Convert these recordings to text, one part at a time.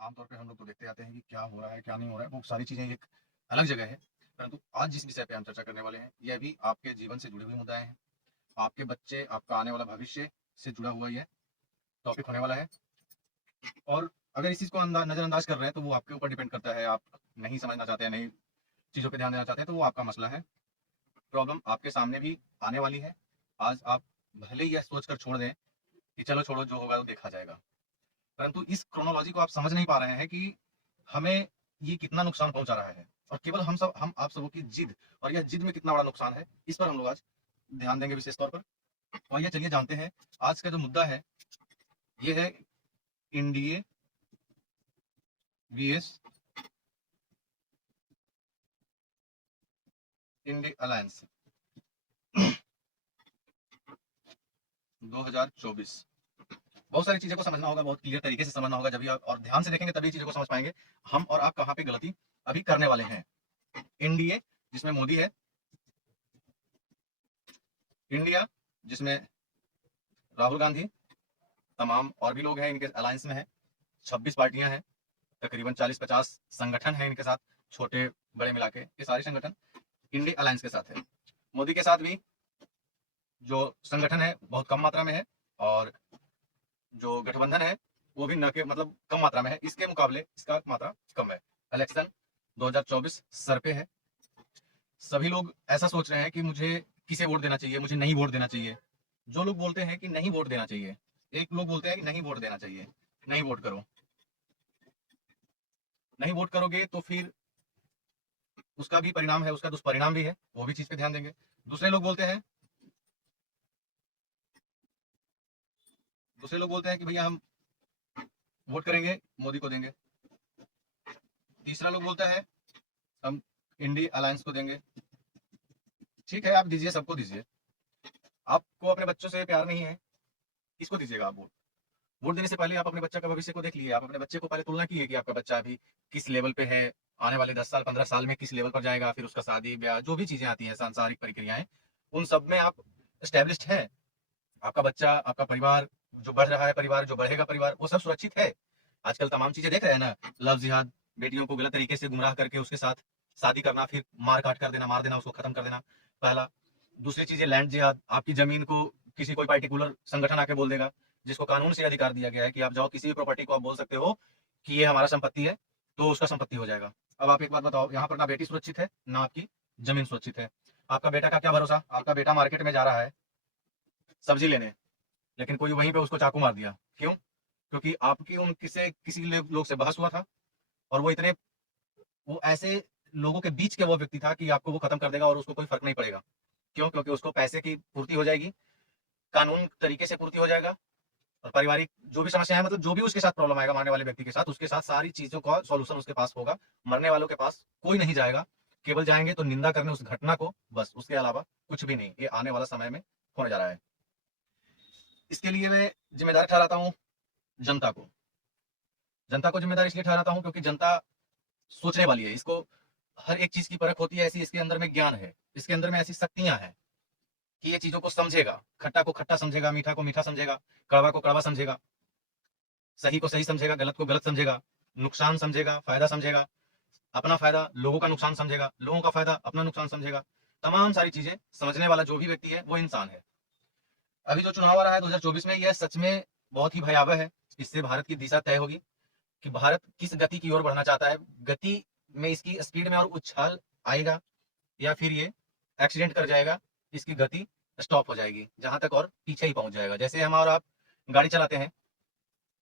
आमतौर पे हम लोग तो देखते आते हैं कि क्या हो रहा है, क्या नहीं हो रहा है, वो सारी चीज़ें एक अलग जगह है। परंतु आज जिस विषय पे हम चर्चा करने वाले हैं, यह भी आपके जीवन से जुड़ी हुई मुद्दाएँ हैं। आपके बच्चे, आपका आने वाला भविष्य से जुड़ा हुआ ये टॉपिक होने वाला है। और अगर इस चीज़ को नज़रअंदाज कर रहे हैं, तो वो आपके ऊपर डिपेंड करता है। आप नहीं समझना चाहते हैं, नई चीज़ों पे ध्यान देना चाहते हैं, तो वो आपका मसला है। प्रॉब्लम आपके सामने भी आने वाली है। आज आप भले ही यह सोचकर छोड़ दें कि चलो छोड़ो, जो होगा वो देखा जाएगा। परंतु इस क्रोनोलॉजी को आप समझ नहीं पा रहे हैं कि हमें ये कितना नुकसान पहुंचा रहा है, और केवल हम आप सबों की जिद, और यह जिद में कितना बड़ा नुकसान है, इस पर हम लोग आज ध्यान देंगे विशेष तौर पर। और ये चलिए जानते हैं, आज का जो मुद्दा है ये है एनडीए वीएस इंडी अलायंस 2024। बहुत सारी चीज़ों को समझना होगा, बहुत क्लियर तरीके से समझना होगा, जब आप और ध्यान से देखेंगे तभी चीज़ों को समझ पाएंगे हम और आप कहाँ पे गलती अभी करने वाले हैं। एनडीए जिसमें मोदी है, इंडिया जिसमें राहुल गांधी, तमाम और भी लोग हैं इनके अलायंस में है। 26 पार्टियां हैं, तकरीबन 40-50 संगठन हैं इनके साथ, छोटे बड़े मिला के ये सारे संगठन इंडी अलायंस के साथ है। मोदी के साथ भी जो संगठन है बहुत कम मात्रा में है, और जो गठबंधन है वो भी न के मतलब कम मात्रा में है, इसके मुकाबले इसका मात्रा कम है। इलेक्शन 2024 सर पे है। सभी लोग ऐसा सोच रहे हैं कि मुझे किसे वोट देना चाहिए, मुझे नहीं वोट देना चाहिए। जो लोग बोलते हैं कि नहीं वोट देना चाहिए, एक लोग बोलते हैं कि नहीं वोट देना चाहिए, नहीं वोट करो, नहीं वोट करोगे तो फिर उसका भी परिणाम है, उसका दुष्परिणाम भी है, वो भी चीज पे ध्यान देंगे। दूसरे लोग बोलते हैं दूसरे लोग बोलते हैं कि भैया हम वोट करेंगे, मोदी को देंगे। तीसरा लोग बोलता है हम इंडी अलायंस को देंगे। ठीक है, आप दीजिए, सबको दीजिए। आपको अपने बच्चों से प्यार नहीं है, किसको दीजिएगा आप वोट? वोट देने से पहले आप अपने बच्चे का भविष्य को देख लीजिए। आप अपने बच्चे को पहले तुलना कीजिए कि आपका बच्चा अभी किस लेवल पे है, आने वाले 10 साल 15 साल में किस लेवल पर जाएगा, फिर उसका शादी ब्याह जो भी चीजें आती हैं, सांसारिक प्रक्रियाएं, उन सब में आप स्टैब्लिश्ड है। आपका बच्चा, आपका परिवार जो बढ़ रहा है, परिवार जो बढ़ेगा, परिवार वो सब सुरक्षित है। आजकल तमाम चीजें देख रहे हैं ना, लव जिहाद, बेटियों को गलत तरीके से गुमराह करके उसके साथ शादी करना, फिर मार काट कर देना, मार देना, उसको खत्म कर देना, पहला। दूसरी चीज है लैंड जिहाद। आपकी जमीन को किसी कोई पर्टिकुलर संगठन आके बोल देगा, जिसको कानून से अधिकार दिया गया है कि आप जाओ किसी भी प्रॉपर्टी को आप बोल सकते हो कि ये हमारा संपत्ति है, तो उसका संपत्ति हो जाएगा। अब आप एक बात बताओ, यहाँ पर ना बेटी सुरक्षित है, ना आपकी जमीन सुरक्षित है। आपका बेटा का क्या भरोसा? आपका बेटा मार्केट में जा रहा है सब्जी लेने, लेकिन कोई वहीं पे उसको चाकू मार दिया। क्यों? क्योंकि आपकी उन किसे किसी लोग से बहस हुआ था, और वो ऐसे लोगों के बीच के वो व्यक्ति था कि आपको वो खत्म कर देगा और उसको कोई फर्क नहीं पड़ेगा। क्यों? क्योंकि उसको पैसे की पूर्ति हो जाएगी, कानून तरीके से पूर्ति हो जाएगा, और पारिवारिक जो भी समस्या है, मतलब जो भी उसके साथ प्रॉब्लम आएगा मारने वाले व्यक्ति के साथ, उसके साथ सारी चीजों का सॉल्यूशन उसके पास होगा। मरने वालों के पास कोई नहीं जाएगा, केवल जाएंगे तो निंदा करने उस घटना को, बस, उसके अलावा कुछ भी नहीं। ये आने वाला समय में होने जा रहा है। इसके लिए मैं जिम्मेदार ठहराता हूँ जनता को। जनता को जिम्मेदार इसलिए ठहराता हूँ क्योंकि जनता सोचने वाली है। इसको हर एक चीज की परख होती है ऐसी, इसके अंदर में ज्ञान है, इसके अंदर में ऐसी शक्तियां हैं कि ये चीजों को समझेगा, खट्टा को खट्टा समझेगा, मीठा को मीठा समझेगा, कड़वा को कड़वा समझेगा, सही को सही समझेगा, गलत को गलत समझेगा, नुकसान समझेगा, फायदा समझेगा, अपना फायदा लोगों का नुकसान समझेगा, लोगों का फायदा अपना नुकसान समझेगा। तमाम सारी चीजें समझने वाला जो भी व्यक्ति है वो इंसान है। अभी जो चुनाव आ रहा है 2024 में, यह सच में बहुत ही भयावह है। इससे भारत की दिशा तय होगी कि भारत किस गति की ओर बढ़ना चाहता है। गति में इसकी स्पीड में और उछाल आएगा, या फिर ये एक्सीडेंट कर जाएगा, इसकी गति स्टॉप हो जाएगी जहां तक, और पीछे ही पहुंच जाएगा। जैसे हम और आप गाड़ी चलाते हैं,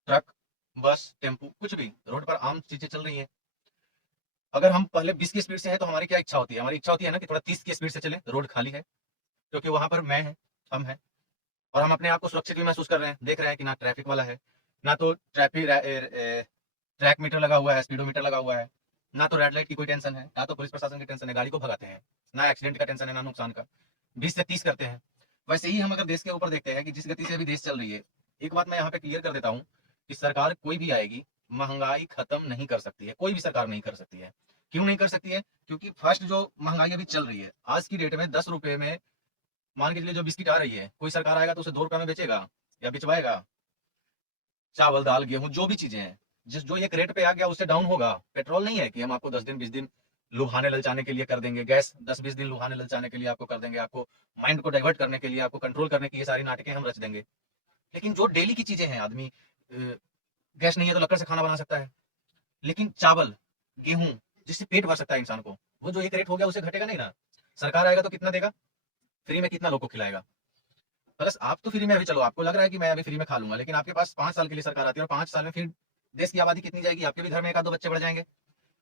ट्रक, बस, टेम्पू, कुछ भी रोड पर आम चीजें चल रही हैं। अगर हम पहले 20 की स्पीड से है तो हमारी क्या इच्छा होती है? हमारी इच्छा होती है ना कि थोड़ा 30 की स्पीड से चले, रोड खाली है, क्योंकि वहां पर मैं है, हम है, और हम अपने आप को सुरक्षित भी महसूस कर रहे हैं। देख रहे हैं कि ना ट्रैफिक वाला है, ना तो ट्रैक मीटर लगा हुआ है, स्पीडोमीटर लगा हुआ है, ना तो रेड लाइट की कोई टेंशन है, ना तो पुलिस प्रशासन की टेंशन है, गाड़ी को भगाते हैं, ना एक्सीडेंट का टेंशन है, ना नुकसान का, 20 से 30 करते हैं। वैसे ही हम अगर देश के ऊपर देखते हैं कि जिस गति से अभी देश चल रही है, एक बात मैं यहाँ पे क्लियर कर देता हूँ कि सरकार कोई भी आएगी, महंगाई खत्म नहीं कर सकती है, कोई भी सरकार नहीं कर सकती है। क्यों नहीं कर सकती है? क्योंकि फर्स्ट जो महंगाई अभी चल रही है आज की डेट में, 10 रुपए में मान के चलिए जो बिस्किट आ रही है, कोई सरकार आएगा तो उसे 2 रुपए में बेचेगा या बिचवाएगा? चावल दाल गेहूं जो भी चीजें हैं, जिस जो एक रेट पे आ गया उससे डाउन होगा। पेट्रोल नहीं है कि हम आपको 10 दिन 20 दिन लुभाने ललचाने के लिए कर देंगे, गैस 10-20 दिन लुभाने ललचाने के लिए आपको कर देंगे, आपको माइंड को डाइवर्ट करने के लिए, आपको कंट्रोल करने की ये सारी नाटकें हम रच देंगे। लेकिन जो डेली की चीजें हैं, आदमी गैस नहीं है तो लकड़ से खाना बना सकता है, लेकिन चावल, गेहूं, जिससे पेट भर सकता है इंसान को, वो जो एक रेट हो गया उसे घटेगा नहीं ना। सरकार आएगा तो कितना देगा, फ्री में कितना लोग को खिलाएगा। प्लस आप तो फ्री में, अभी चलो आपको लग रहा है कि मैं अभी फ्री में खा लूंगा, लेकिन आपके पास 5 साल के लिए सरकार आती है और 5 साल में फिर देश की आबादी कितनी जाएगी, आपके भी घर में एक आध दो बच्चे बढ़ जाएंगे,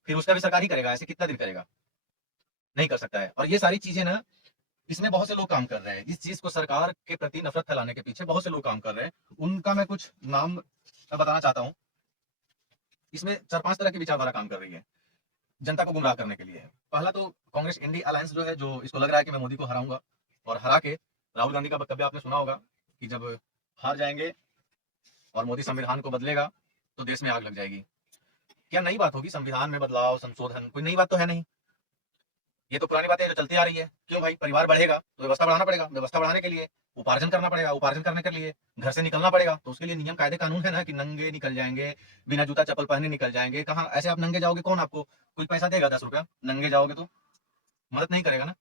फिर उसका भी सरकार ही करेगा। ऐसे कितना दिन करेगा, नहीं कर सकता है। और ये सारी चीजें ना, इसमें बहुत से लोग काम कर रहे हैं, इस चीज को सरकार के प्रति नफरत फैलाने के पीछे बहुत से लोग काम कर रहे हैं। उनका मैं कुछ नाम मैं बताना चाहता हूँ। इसमें 4-5 तरह की विचारधारा काम कर रही है जनता को गुमराह करने के लिए। पहला तो कांग्रेस इंडी अलायंस जो है, जो इसको लग रहा है कि मैं मोदी को हराऊंगा, और हरा के, राहुल गांधी का वक्तव्य आपने सुना होगा कि जब हार जाएंगे और मोदी संविधान को बदलेगा तो देश में आग लग जाएगी। क्या नई बात होगी संविधान में बदलाव, संशोधन? कोई नई बात तो है नहीं, ये तो पुरानी बात है जो चलती आ रही है। क्यों भाई, परिवार बढ़ेगा तो व्यवस्था बढ़ाना पड़ेगा, व्यवस्था बढ़ाने के लिए उपार्जन करना पड़ेगा, उपार्जन करने के लिए घर से निकलना पड़ेगा, तो उसके लिए नियम कायदे कानून है ना, कि नंगे निकल जाएंगे, बिना जूता चप्पल पहने निकल जाएंगे। कहाँ ऐसे आप नंगे जाओगे, कौन आपको कोई पैसा देगा? 10 रुपया नंगे जाओगे तो मदद नहीं करेगा ना।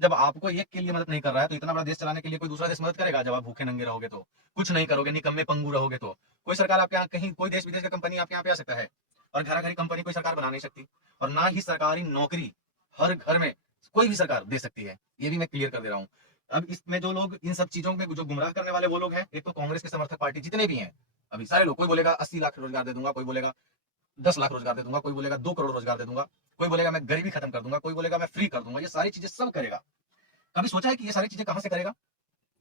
जब आपको एक के लिए मदद नहीं कर रहा है तो इतना बड़ा देश चलाने के लिए कोई दूसरा देश मदद करेगा? जब आप भूखे नंगे रहोगे तो कुछ नहीं करोगे, निकम्मे पंगु रहोगे तो कोई सरकार आपके यहाँ, कहीं कोई देश विदेश का कंपनी आपके यहाँ पे आ सकता है? और घर घर कंपनी कोई सरकार बना नहीं सकती, और ना ही सरकारी नौकरी हर घर में कोई भी सरकार दे सकती है, ये भी मैं क्लियर कर दे रहा हूँ। अब इसमें जो लोग इन सब चीजों में जो गुमराह करने वाले वो लोग हैं, एक तो कांग्रेस के समर्थक पार्टी जितने भी हैं, अभी सारे लोग, कोई बोलेगा 80 लाख रोजगार दे दूंगा, कोई बोलेगा 10 लाख रोजगार दे दूंगा, कोई बोलेगा 2 करोड़ रोजगार दे दूंगा, कोई बोलेगा मैं गरीबी खत्म कर दूंगा, कोई बोलेगा मैं फ्री कर दूंगा। ये सारी चीजें सब करेगा। कभी सोचा है कि ये सारी चीजें कहां से करेगा?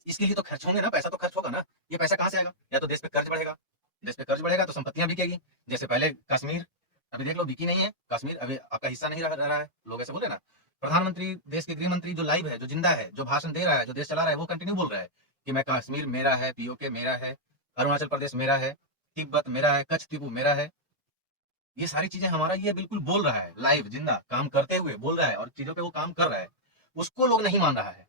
इसके लिए तो खर्च होंगे ना, पैसा तो खर्च होगा ना। ये पैसा कहां से आएगा? या तो देश पे कर्ज बढ़ेगा, देश पे कर्ज बढ़ेगा तो संपत्तियां बिकेगी। जैसे पहले कश्मीर, अभी देख लो बिकी नहीं है कश्मीर, अभी आपका हिस्सा नहीं रहा है, लोग ऐसे बोले ना। प्रधानमंत्री, देश के गृह मंत्री जो लाइव है, जो जिंदा है, जो भाषण दे रहा है, जो देश चला रहा है, वो कंटिन्यू बोल रहा है कि मैं कश्मीर मेरा है, पीओके मेरा है, अरुणाचल प्रदेश मेरा है, तिब्बत मेरा है, कच्छ टिपू मेरा है। ये सारी चीजें हमारा, ये बिल्कुल बोल रहा है, लाइव जिंदा काम करते हुए बोल रहा है, और चीजों पे वो काम कर रहा है। उसको लोग नहीं मान रहा है।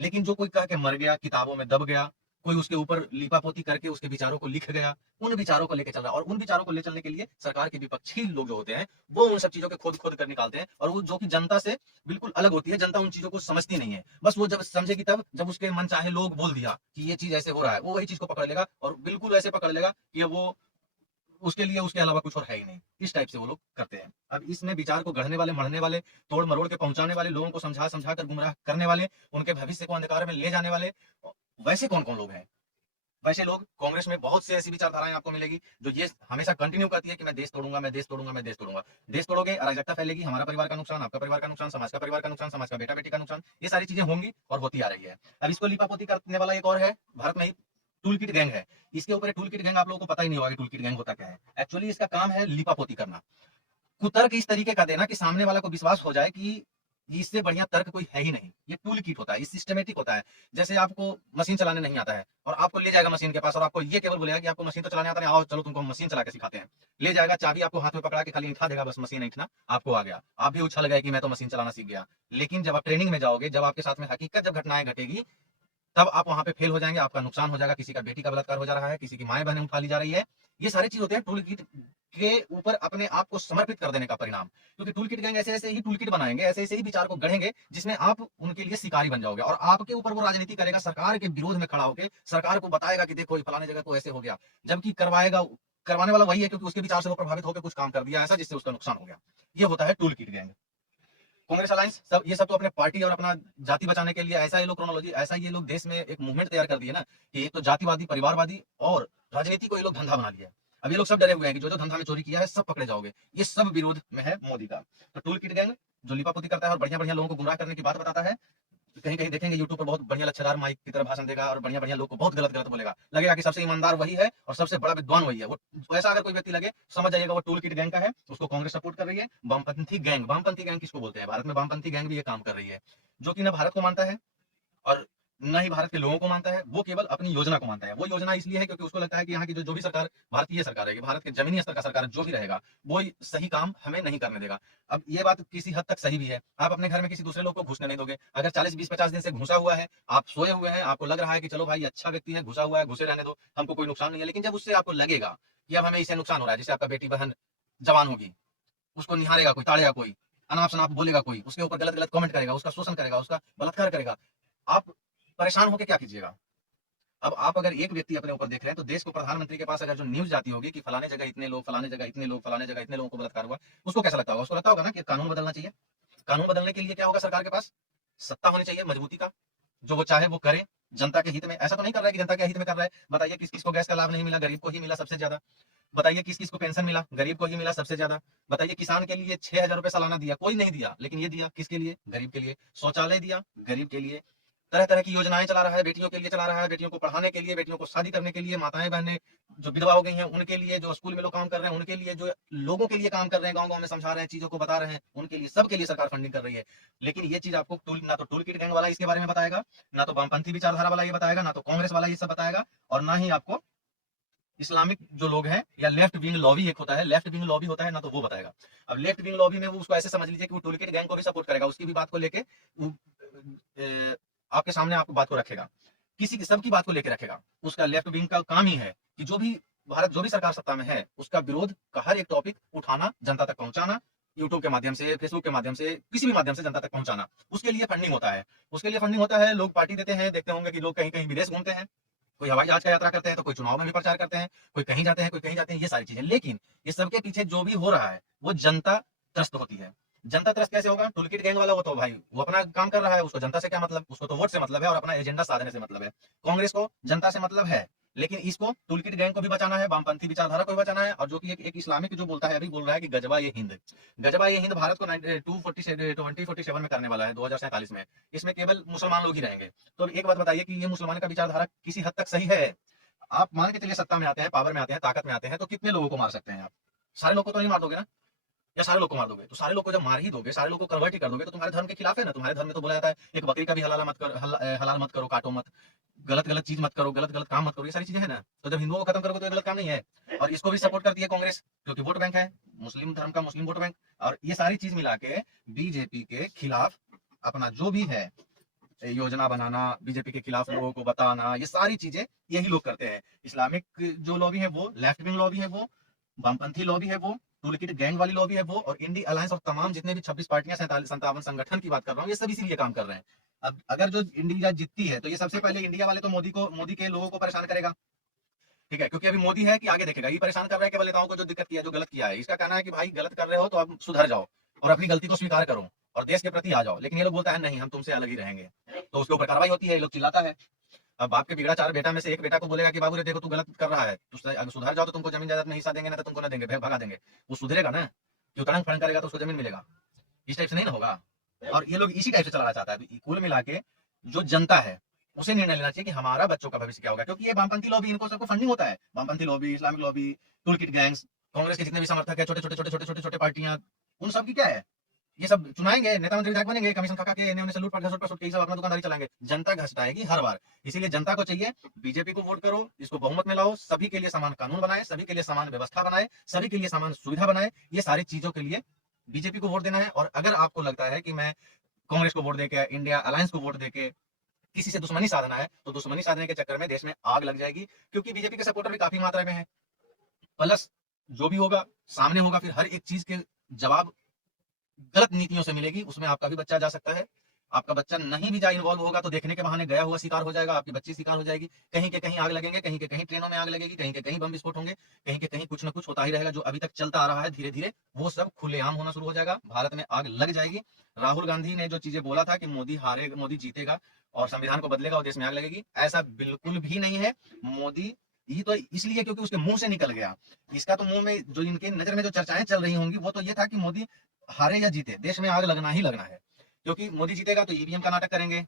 लेकिन जो कोई कह के मर गया, किताबों में दब गया, कोई उसके ऊपर लिपापोती करके उसके विचारों को लिख गया, उन विचारों को लेकर चल रहा है। और उन विचारों को ले चलने के लिए सरकार के विपक्षी लोग जो होते हैं, वो उन सब चीजों के खोद खोद कर निकालते हैं, और वो जो कि जनता से बिल्कुल अलग होती है। जनता उन चीजों को समझती नहीं है, बस वो जब समझेगी तब, जब उसके मन चाहे लोग बोल दिया कि ये चीज ऐसे हो रहा है, वो वही चीज को पकड़ लेगा, और बिल्कुल ऐसे पकड़ लेगा कि वो उसके लिए, उसके अलावा कुछ और है ही नहीं। इस टाइप से वो लोग करते हैं। अब इसमें विचार को गढ़ने वाले, मढ़ने वाले, तोड़ मरोड़ के पहुंचाने वाले, लोगों को समझा समझा कर गुमराह करने वाले, उनके भविष्य को अंधकार में ले जाने वाले, वैसे कौन कौन लोग हैं? वैसे लोग कांग्रेस में बहुत से ऐसी विचारधाराएं आपको मिलेगी जो ये हमेशा कंटिन्यू करती है कि मैं देश तोड़ूंगा, मैं देश तोड़ूंगा, मैं देश तोड़ूंगा। देश तोड़ोगे, अराजकता फैलेगी, हमारा परिवार का नुकसान, आपका परिवार का नुकसान, समाज का परिवार का नुकसान, समाज का बेटा बेटी का नुकसान। ये सारी चीजें होंगी और होती आ रही है। अब इसको लिपापोती करने वाला एक और है, भारत में ही टूल किट गैंग है। इसके ऊपर टूल किट गैंग, आप लोगों को पता ही नहीं होगा कि टूल किट गैंग होता क्या है। एक्चुअली इसका काम है लिपापोती करना, कुतर्क इस तरीके का देना कि सामने वाला को विश्वास हो जाए कि इससे बढ़िया तर्क कोई है ही नहीं। ये टूल किट होता है, ये सिस्टमेटिक होता है। जैसे आपको मशीन चलाने नहीं आता है और आपको ले जाएगा मशीन के पास, और आपको ये केवल बोलेगा कि आपको मशीन तो चलाने आता नहीं, आओ चलो तुमको हम मशीन चला के सिखाते हैं। ले जाएगा, चाबी आपको हाथ में पकड़ा के खाली उठा देगा, बस मशीन उठना आपको आ गया। आप भी उछल गए कि मैं तो मशीन चलाना सीख गया। लेकिन जब आप ट्रेनिंग में जाओगे, जब आपके साथ में हकीकत जब घटनाएं घटेगी, तब आप वहां पे फेल हो जाएंगे, आपका नुकसान हो जाएगा। किसी का बेटी का बलात्कार हो जा रहा है, किसी की माएं बहनें उठा ली जा रही है। ये सारी चीज होते हैं टूल किट के ऊपर अपने आप को समर्पित कर देने का परिणाम। क्योंकि टूल किट गैंग ऐसे ऐसे ही टूल किट बनाएंगे, ऐसे ऐसे ही विचार को गढ़ेंगे, जिसमें आप उनके लिए शिकारी बन जाओगे, और आपके ऊपर वो राजनीति करेगा, सरकार के विरोध में खड़ा होकर सरकार को बताएगा कि देखो फलाने जगह को ऐसे हो गया, जबकि करवाने वाला वही है, क्योंकि उसके विचार से वो प्रभावित होकर कुछ काम कर दिया ऐसा जिससे उसका नुकसान हो गया। ये होता है tool kit gang. Congress alliance सब, ये सब तो अपने पार्टी और अपना जाति बचाने के लिए, ऐसा ये लोग क्रोनोलॉजी, ऐसा ये लोग देश में एक मूवमेंट तैयार कर दिए ना, कि एक तो जातिवादी, परिवारवादी और राजनीति को ये लोग धंधा बना लिया है। अब ये लोग सब डरे हुए हैं कि जो जो धंधा में चोरी किया है सब पकड़े जाओगे। ये सब विरोध में है मोदी का। तो टूल किट गैंग जो लिपापोती करता है और बढ़िया बढ़िया लोगों को गुमराह करने की बात बताता है, कहीं कहीं देखेंगे यूट्यूब पर बहुत बढ़िया लच्छेदार माइक की तरह भाषण देगा और बढ़िया बढ़िया लोग को बहुत गलत गलत बोलेगा, लगेगा कि सबसे ईमानदार वही है और सबसे बड़ा विद्वान वही है। वो ऐसा अगर कोई व्यक्ति लगे, समझ जाइएगा वो टूल किट गैंग का है, उसको कांग्रेस सपोर्ट कर रही है। वामपंथी गैंग, वामपंथी गैंग किसको बोलते हैं? भारत में वामपंथी गैंग भी ये काम कर रही है, जो कि ना भारत को मानता है और ना ही भारत के लोगों को मानता है, वो केवल अपनी योजना को मानता है। वो योजना इसलिए है क्योंकि उसको लगता है कि यहाँ की जो भी सरकार भारतीय सरकार रहेगी, भारत के जमीनी स्तर का सरकार जो भी रहेगा, वो सही काम हमें नहीं करने देगा। अब ये बात किसी हद तक सही भी है। आप अपने घर में किसी दूसरे लोग को घुसने नहीं दोगे। अगर 40 20 50 दिन से घुसा हुआ है, आप सोए हुए हैं, आपको लग रहा है कि चलो भाई अच्छा व्यक्ति है, घुसा हुआ है, घुसे रहने दो, हमको कोई नुकसान नहीं है। लेकिन जब उससे आपको लगेगा कि अब हमें इससे नुकसान हो रहा है, जैसे आपका बेटी बहन जवान होगी, उसको निहारेगा कोई, ताड़ेगा कोई, अनाप शनाप बोलेगा कोई, उसके ऊपर गलत गलत कमेंट करेगा, उसका शोषण करेगा, उसका बलात्कार करेगा, आप परेशान होकर क्या कीजिएगा? अब आप अगर एक व्यक्ति अपने ऊपर देख रहे हैं, तो देश को प्रधानमंत्री के पास अगर जो न्यूज़ जाती होगी कि फलाने जगह इतने लोग, फलाने जगह इतने लोग, फलाने जगह इतने लोगों को बलात्कार हुआ, उसको कैसा लगता होगा? उसको लगता होगा ना कि कानून बदलना चाहिए। कानून बदलने के लिए क्या होगा सरकार के पास? सत्ता होनी चाहिए मजबूती का, जो वो चाहे वो करे जनता के हित में। ऐसा तो नहीं कर रहा है कि जनता के हित में कर रहा है। बताइए किस किस को गैस का लाभ नहीं मिला? गरीब को ही मिला सबसे ज्यादा। बताइए किस किस को पेंशन मिला? गरीब को ही मिला सबसे ज्यादा। बताइए किसान के लिए 6,000 रुपए सालाना दिया, कोई नहीं दिया, लेकिन ये दिया किसके लिए? गरीब के लिए। शौचालय दिया गरीब के लिए। तरह तरह की योजनाएं चला रहा है, बेटियों के लिए चला रहा है, बेटियों को पढ़ाने के लिए, बेटियों को शादी करने के लिए, माताएं बहनें जो विधवा हो गई हैं उनके लिए, जो स्कूल में लोग काम कर रहे हैं उनके लिए, जो लोगों के लिए काम कर रहे हैं, गांव गांव में समझा रहे हैं, चीजों को बता रहे हैं, उनके लिए, सबके लिए सरकार फंडिंग कर रही है। लेकिन ये चीज आपको ना तो टूल किट गैंग वाला इसके बारे में बताएगा, ना तो वामपंथी विचारधारा वाला ये बताएगा, ना तो कांग्रेस वाला ये सब बताएगा, और ना ही आपको इस्लामिक जो लोग हैं या लेफ्ट विंग लॉबी एक होता है, लेफ्ट विंग लॉबी होता है ना, तो वो बताएगा। अब लेफ्ट विंग लॉबी में वो उसको ऐसे समझ लीजिए कि वो टूल किट गैंग को भी सपोर्ट करेगा, उसकी भी बात को लेके आपके सामने आपको बात को रखेगा, किसी की सबकी बात को लेकर रखेगा। उसका लेफ्ट विंग का काम ही है कि जो भी भारत जो भी सरकार सत्ता में है उसका विरोध का हर एक टॉपिक उठाना, जनता तक पहुंचाना, यूट्यूब के माध्यम से, फेसबुक के माध्यम से, किसी भी माध्यम से जनता तक पहुंचाना। उसके लिए फंडिंग होता है, उसके लिए फंडिंग होता है। लोग पार्टी देते हैं, देखते होंगे कि लोग कहीं कहीं विदेश घूमते हैं, कोई हवाई जहाज का यात्रा करते हैं, तो कोई चुनाव में भी प्रचार करते हैं, कोई कहीं जाते हैं, कोई कहीं जाते हैं, ये सारी चीजें। लेकिन ये सबके पीछे जो भी हो रहा है वो जनता त्रस्त होती है। जनता त्रस्त कैसे होगा? टूलकिट गैंग वाला वो तो भाई वो अपना काम कर रहा है, उसको जनता से क्या मतलब, उसको तो वोट से मतलब है और अपना एजेंडा साधने से मतलब है। कांग्रेस को जनता से मतलब है, लेकिन इसको टूलकिट गैंग को भी बचाना है, वामपंथी विचारधारा को भी बचाना है, और जो कि एक इस्लामिक जो बोलता है, अभी बोल रहा है कि गजबा ये हिंद, गजबा ये हिंद भारत को 2047 में करने वाला है, 2047 में। इसमें केवल मुसलमान लोग ही रहेंगे। तो एक बात बताइए कि ये मुसलमान का विचारधारा किसी हद तक सही है? आप मान के चलिए सत्ता में आते हैं, पावर में आते हैं, ताकत में आते हैं, तो कितने लोगों को मार सकते हैं आप? सारे लोग को तो नहीं मार दोगे ना, या सारे लोग को मार दोगे? तो सारे लोग को जब मार ही दोगे, सारे लोग को कन्वर्ट ही कर दोगे, तो तुम्हारे धर्म के खिलाफ है ना। तुम्हारे धर्म में तो बोला जाता है एक बकरी का भी हलाल मत करो, काटो मत, गलत गलत चीज मत करो, गलत गलत काम मत करो, ये सारी चीजें है ना। तो जब हिंदुओं को खत्म करोगे तो ये गलत काम नहीं है। और इसको भी सपोर्ट करती है कांग्रेस, जो कि वोट बैंक है, मुस्लिम धर्म का मुस्लिम वोट बैंक। और ये सारी चीज मिला के बीजेपी के खिलाफ अपना जो भी है योजना बनाना, बीजेपी के खिलाफ लोगों को बताना, ये सारी चीजें यही लोग करते हैं। इस्लामिक जो लॉबी है वो, लेफ्ट विंग लॉबी है वो, वामपंथी लॉबी है वो, टूलकिट गैंग वाली लॉबी है वो, और इंडी अलायंस और तमाम जितने भी 26 पार्टियां, 57 संगठन की बात कर रहा हूँ, ये सब इसीलिए काम कर रहे हैं। अब अगर जो इंडिया जीतती है तो ये सबसे पहले इंडिया वाले तो मोदी के लोगों को परेशान करेगा, ठीक है, क्योंकि अभी मोदी है कि आगे देखेगा। ये परेशान कर रहा है केवल नेताओं को जो दिक्कत किया, जो गलत किया है। इसका कहना है कि भाई गलत कर रहे हो तो अब सुधर जाओ और अपनी गलती को स्वीकार करो और देश के प्रति आ जाओ। लेकिन ये लोग बोलता है नहीं, हम तुमसे अलग ही रहेंगे, तो उसके ऊपर कार्रवाई होती है, ये लोग चिल्लाता है। अब बाप के बिगड़ा 4 बेटा में से एक बेटा को बोलेगा कि बाबू रे देखो तू गलत कर रहा है, तू अगर सुधर जाओ तो तुमको जमीन जायदाद में हिस्सा देंगे, ना तो तुमको ना देंगे, भगा देंगे। वो सुधरेगा ना, जो तड़ंग फड़ंग करेगा तो उसको जमीन मिलेगा। इस टाइप से नहीं ना होगा। और ये लोग इसी टाइप से चलाना चाहता है। तो कुल मिला के जो जनता है उसे निर्णय लेना चाहिए कि हमारा बच्चों का भविष्य क्या होगा, क्योंकि ये वामपंथी लॉबी, इनको सबको फंडिंग होता है। वामपंथी lobby, Islamic lobby, toolkit gangs, Congress के जितने भी समर्थक है, छोटे छोटे छोटे छोटे छोटे छोटे पार्टियां, उन सब की क्या है? ये सब चुनाएंगे, नेता मंत्री विधायक बनेंगे, कमीशन खा के इन्हें लूट पाट घसोट के सब अपना दुकानदारी चलाएंगे, जनता घसटाएगी हर बार। इसीलिए जनता को चाहिए बीजेपी को वोट करो, इसको बहुमत में लाओ, सभी के लिए समान कानून बनाए, सभी के लिए समान व्यवस्था बनाए, सभी के लिए समान सुविधा बनाए। ये सारी चीजों के लिए बीजेपी को वोट देना है। और अगर आपको लगता है कि मैं कांग्रेस को वोट देके, इंडिया अलायंस को वोट देके किसी से दुश्मनी साधना है, तो दुश्मनी साधने के चक्कर में देश में आग लग जाएगी, क्योंकि बीजेपी के सपोर्टर भी काफी मात्रा में है। प्लस जो भी होगा सामने होगा, फिर हर एक चीज के जवाब गलत नीतियों से मिलेगी, उसमें आपका भी बच्चा जा सकता है। आपका बच्चा नहीं भी जा इन्वॉल्व होगा तो देखने के बहाने गया हुआ शिकार हो जाएगा, आपकी बच्ची शिकार हो जाएगी। कहीं के कहीं आग लगेंगे, कहीं के कहीं ट्रेनों में आग लगेगी, कहीं के कहीं बम विस्फोट होंगे, कहीं के कहीं कुछ ना कुछ होता ही रहेगा। जो अभी तक चलता आ रहा है धीरे धीरे वो सब खुलेआम होना शुरू हो जाएगा, भारत में आग लग जाएगी। राहुल गांधी ने जो चीजें बोला था कि मोदी हारेगा, मोदी जीतेगा और संविधान को बदलेगा और देश में आग लगेगी, ऐसा बिल्कुल भी नहीं है। मोदी ये तो इसलिए क्योंकि उसके मुंह से निकल गया। इसका तो मुंह में जो इनके नजर में जो चर्चाएं चल रही होंगी वो तो ये था कि मोदी हारे या जीते देश में आग लगना ही लगना है, क्योंकि मोदी जीतेगा तो ईवीएम का नाटक करेंगे,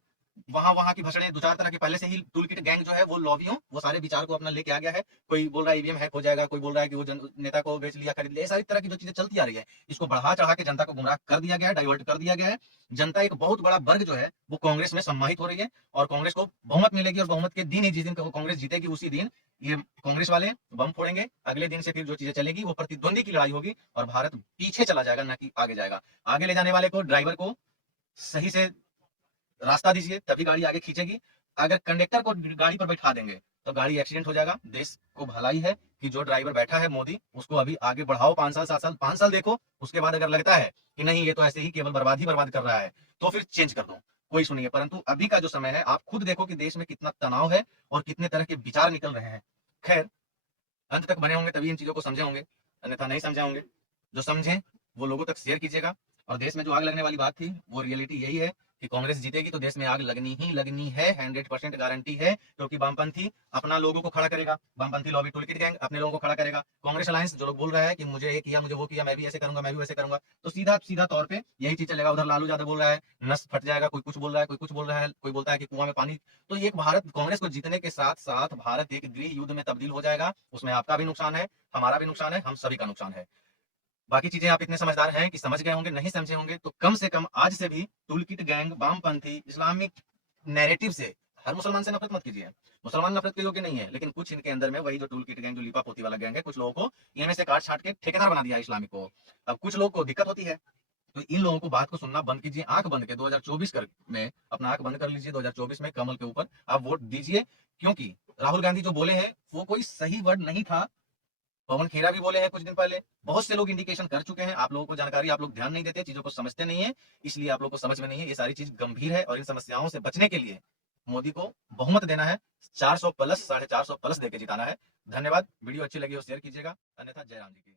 वहां की भसड़े दो चार तरह के पहले से ही टूल किट गैंग जो है वो लॉबियों वो सारे विचार को अपना लेके आ गया है। कोई बोल रहा है ईवीएम हैक हो जाएगा, कोई बोल रहा है कि वो नेता को बेच लिया, खरीद लिया, ये सारी तरह की जो चीजें चलती आ रही है, इसको बढ़ा चढ़ा के जनता को गुमराह कर दिया गया है, डाइवर्ट कर दिया गया है। जनता एक बहुत बड़ा वर्ग जो है वो कांग्रेस में सम्मानित हो रही है और कांग्रेस को बहुमत मिलेगी और बहुमत के दिन ही, जिस दिन कांग्रेस जीतेगी उसी दिन ये कांग्रेस वाले बम फोड़ेंगे। अगले दिन से फिर जो चीजें चलेगी वो प्रतिद्वंदी की लड़ाई होगी और भारत पीछे चला जाएगा, ना कि आगे जाएगा। आगे ले जाने वाले को, ड्राइवर को सही से रास्ता दीजिए, तभी गाड़ी आगे खींचेगी। अगर कंडक्टर को गाड़ी पर बैठा देंगे तो गाड़ी एक्सीडेंट हो जाएगा। देश को भलाई है कि जो ड्राइवर बैठा है मोदी, उसको अभी आगे बढ़ाओ 5 साल 7 साल, 5 साल देखो, उसके बाद अगर लगता है कि नहीं ये तो ऐसे ही केवल बर्बाद ही बर्बाद कर रहा है तो फिर चेंज कर दो, कोई सुनिए। परंतु अभी का जो समय है, आप खुद देखो कि देश में कितना तनाव है और कितने तरह के विचार निकल रहे हैं। खैर, अंत तक बने होंगे तभी इन चीजों को समझे होंगे, अन्यथा नहीं समझे होंगे। जो समझे वो लोगों तक शेयर कीजिएगा। और देश में जो आग लगने वाली बात थी वो रियलिटी यही है कि कांग्रेस जीतेगी तो देश में आग लगनी ही लगनी है, 100% गारंटी है। क्योंकि वामपंथी अपना लोगों को खड़ा करेगा, वामपंथी लॉबी टूलकिट गैंग अपने लोगों को खड़ा करेगा। कांग्रेस अलायंस जो लोग बोल रहा है कि मुझे ये किया, मुझे वो किया, मैं भी ऐसे करूंगा, मैं भी वैसे करूंगा, तो सीधा सीधा तौर पे यही चीज चलेगा। उधर लालू यादव बोल रहा है नस फट जाएगा, कोई कुछ बोल रहा है, कोई कुछ बोल रहा है, कोई बोलता है कि कुआं में पानी। तो ये एक भारत, कांग्रेस को जीतने के साथ साथ भारत एक गृह युद्ध में तब्दील हो जाएगा। उसमें आपका भी नुकसान है, हमारा भी नुकसान है, हम सभी का नुकसान है। बाकी चीजें आप इतने समझदार हैं कि समझ गए होंगे, नहीं समझे होंगे तो कम से कम आज से भी टूलकिट गैंग, वामपंथी, इस्लामिक नैरेटिव से हर मुसलमान से नफरत मत कीजिए। मुसलमान नफरत के योग्य नहीं है, लेकिन कुछ इनके अंदर में वही जो टूलकिट गैंग, जो लीपा पोती वाला गैंग है, कुछ लोगों को इनमें से काट छाट के ठेकेदार बना दिया है इस्लामिक को। अब कुछ लोगों को दिक्कत होती है तो इन लोगों को बात को सुनना बंद कीजिए। आंख बंद के 2024 में अपना आंख बंद कर लीजिए, 2024 में कमल के ऊपर आप वोट दीजिए। क्योंकि राहुल गांधी जो बोले हैं वो कोई सही वर्ड नहीं था। पवन खेरा भी बोले हैं कुछ दिन पहले, बहुत से लोग इंडिकेशन कर चुके हैं। आप लोगों को जानकारी, आप लोग ध्यान नहीं देते, चीजों को समझते नहीं है, इसलिए आप लोग को समझ में नहीं है। ये सारी चीज गंभीर है और इन समस्याओं से बचने के लिए मोदी को बहुमत देना है, 400 प्लस, 450 प्लस देके जिताना है। धन्यवाद। वीडियो अच्छी लगी हो शेयर कीजिएगा, अन्यथा जय राम जी की।